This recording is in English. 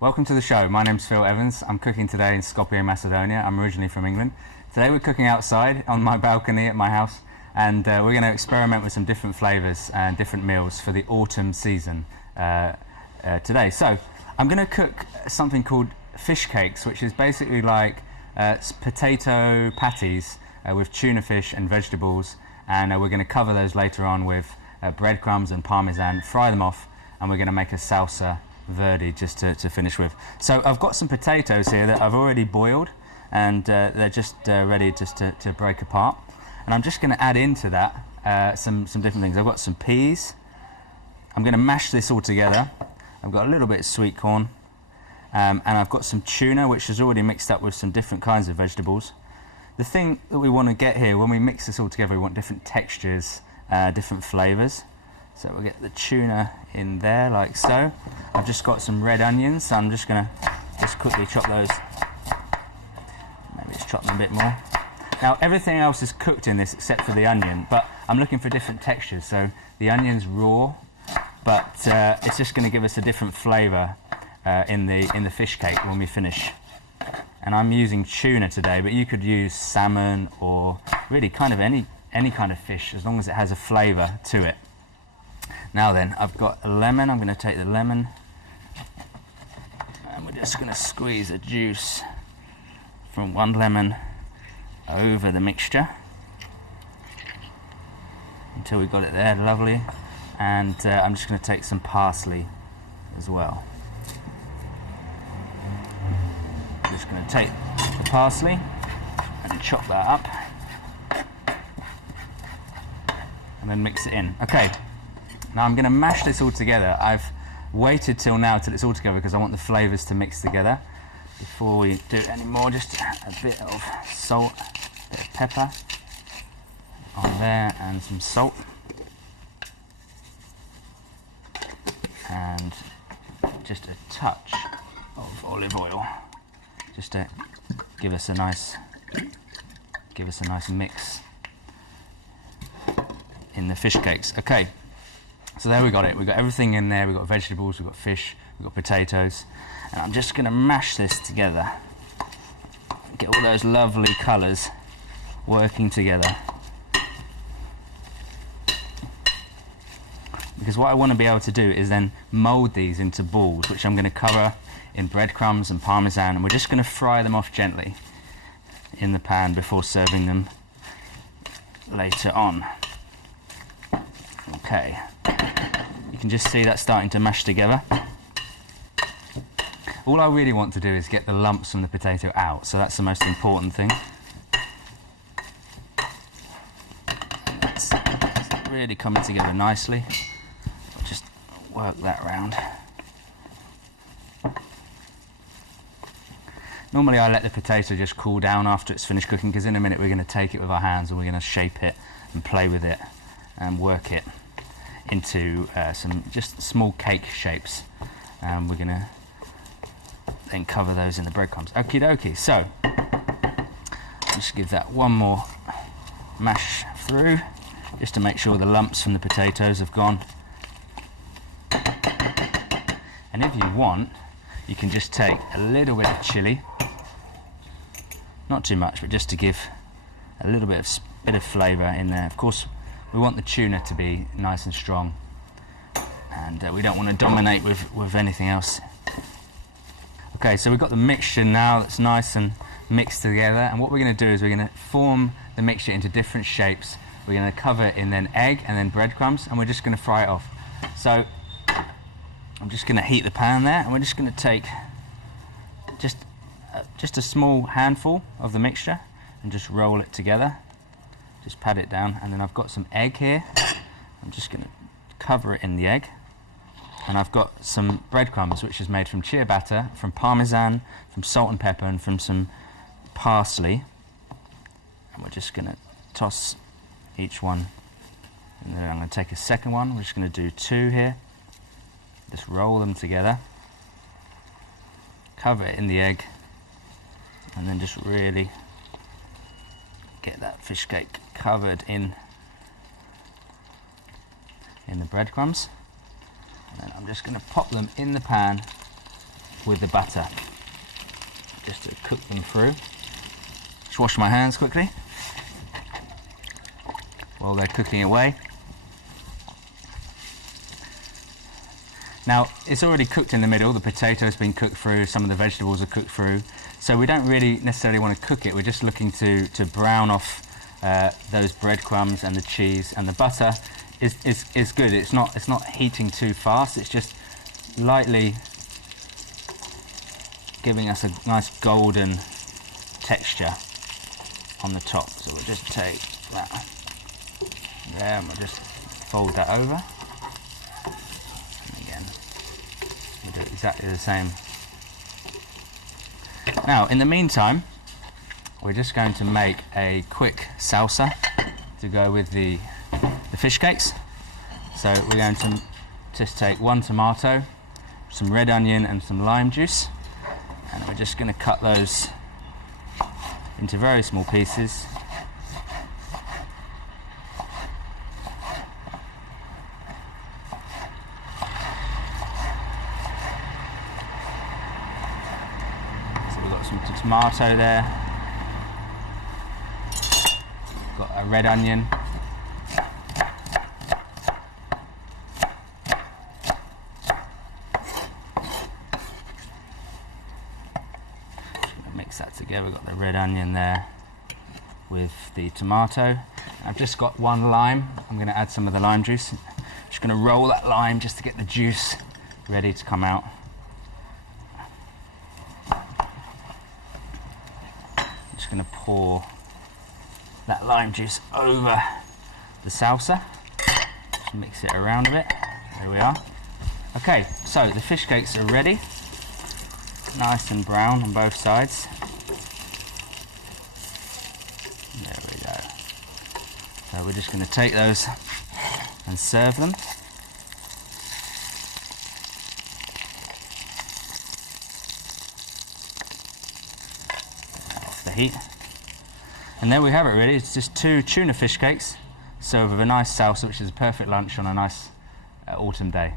Welcome to the show. My name's Phil Evans. I'm cooking today in Skopje, Macedonia. I'm originally from England. Today we're cooking outside on my balcony at my house, and we're going to experiment with some different flavours and different meals for the autumn season today. So I'm going to cook something called fish cakes, which is basically like potato patties with tuna fish and vegetables, and we're going to cover those later on with breadcrumbs and parmesan, fry them off, and we're going to make a salsa verde just to finish with. So I've got some potatoes here that I've already boiled, and they're just ready just to break apart. And I'm just going to add into that some different things. I've got some peas. I'm going to mash this all together. I've got a little bit of sweet corn, and I've got some tuna, which is already mixed up with some different kinds of vegetables. The thing that we want to get here, when we mix this all together, we want different textures, different flavours. So we'll get the tuna in there like so. I've just got some red onions, so I'm just going to just quickly chop those. Maybe just chop them a bit more. Now everything else is cooked in this except for the onion, but I'm looking for different textures. So the onion's raw, but it's just going to give us a different flavour in the fish cake when we finish. And I'm using tuna today, but you could use salmon or really kind of any kind of fish, as long as it has a flavour to it. Now then, I've got a lemon. I'm going to take the lemon and we're just going to squeeze the juice from one lemon over the mixture until we've got it there, lovely. And I'm just going to take some parsley as well. I'm just going to take the parsley and chop that up and then mix it in. Okay. Now I'm going to mash this all together. I've waited till now till it's all together because I want the flavours to mix together. Before we do it anymore, just a bit of salt, a bit of pepper on there, and some salt. And just a touch of olive oil, just to give us a nice mix in the fish cakes. Okay. So there we got it. We've got everything in there. We've got vegetables, we've got fish, we've got potatoes. And I'm just going to mash this together. Get all those lovely colours working together. Because what I want to be able to do is then mould these into balls, which I'm going to cover in breadcrumbs and parmesan. And we're just going to fry them off gently in the pan before serving them later on. Okay. You can just see that starting to mash together. All I really want to do is get the lumps from the potato out, so that's the most important thing. It's really coming together nicely. I'll just work that around. Normally I let the potato just cool down after it's finished cooking, because in a minute we're going to take it with our hands and we're going to shape it and play with it and work it into some just small cake shapes. We're going to then cover those in the breadcrumbs. Okie dokie. So just give that one more mash through, just to make sure the lumps from the potatoes have gone. And if you want, you can just take a little bit of chilli, not too much, but just to give a little bit of flavour in there. Of course, we want the tuna to be nice and strong, and we don't want to dominate with anything else. Okay, so we've got the mixture now that's nice and mixed together, and what we're going to do is we're going to form the mixture into different shapes. We're going to cover it in then egg and then breadcrumbs, and we're just going to fry it off. So I'm just going to heat the pan there, and we're just going to take just a small handful of the mixture and just roll it together. Just pat it down, and then I've got some egg here. I'm just going to cover it in the egg, and I've got some breadcrumbs, which is made from ciabatta, from parmesan, from salt and pepper, and from some parsley. And we're just going to toss each one in there. I'm going to take a second one. We're just going to do two here. Just roll them together, cover it in the egg, and then just really get that fish cake covered in the breadcrumbs. And then I'm just going to pop them in the pan with the butter, just to cook them through. Just wash my hands quickly while they're cooking away. Now, it's already cooked in the middle. The potato's been cooked through, some of the vegetables are cooked through. So we don't really necessarily want to cook it. We're just looking to brown off those breadcrumbs and the cheese, and the butter is good. It's not heating too fast. It's just lightly giving us a nice golden texture on the top. So we'll just take that there and we'll just fold that over. And again, we'll do exactly the same. Now, in the meantime, we're just going to make a quick salsa to go with the fish cakes. So we're going to just take 1 tomato, some red onion and some lime juice, and we're just going to cut those into very small pieces. So we've got some tomato there. Got a red onion, mix that together. We've got the red onion there with the tomato. I've just got 1 lime. I'm going to add some of the lime juice. Just going to roll that lime just to get the juice ready to come out. Just going to pour that lime juice over the salsa. Just mix it around a bit. There we are. Okay, so the fish cakes are ready. Nice and brown on both sides. There we go. So we're just going to take those and serve them. Off the heat. And there we have it really. It's just 2 tuna fish cakes served with a nice salsa, which is a perfect lunch on a nice autumn day.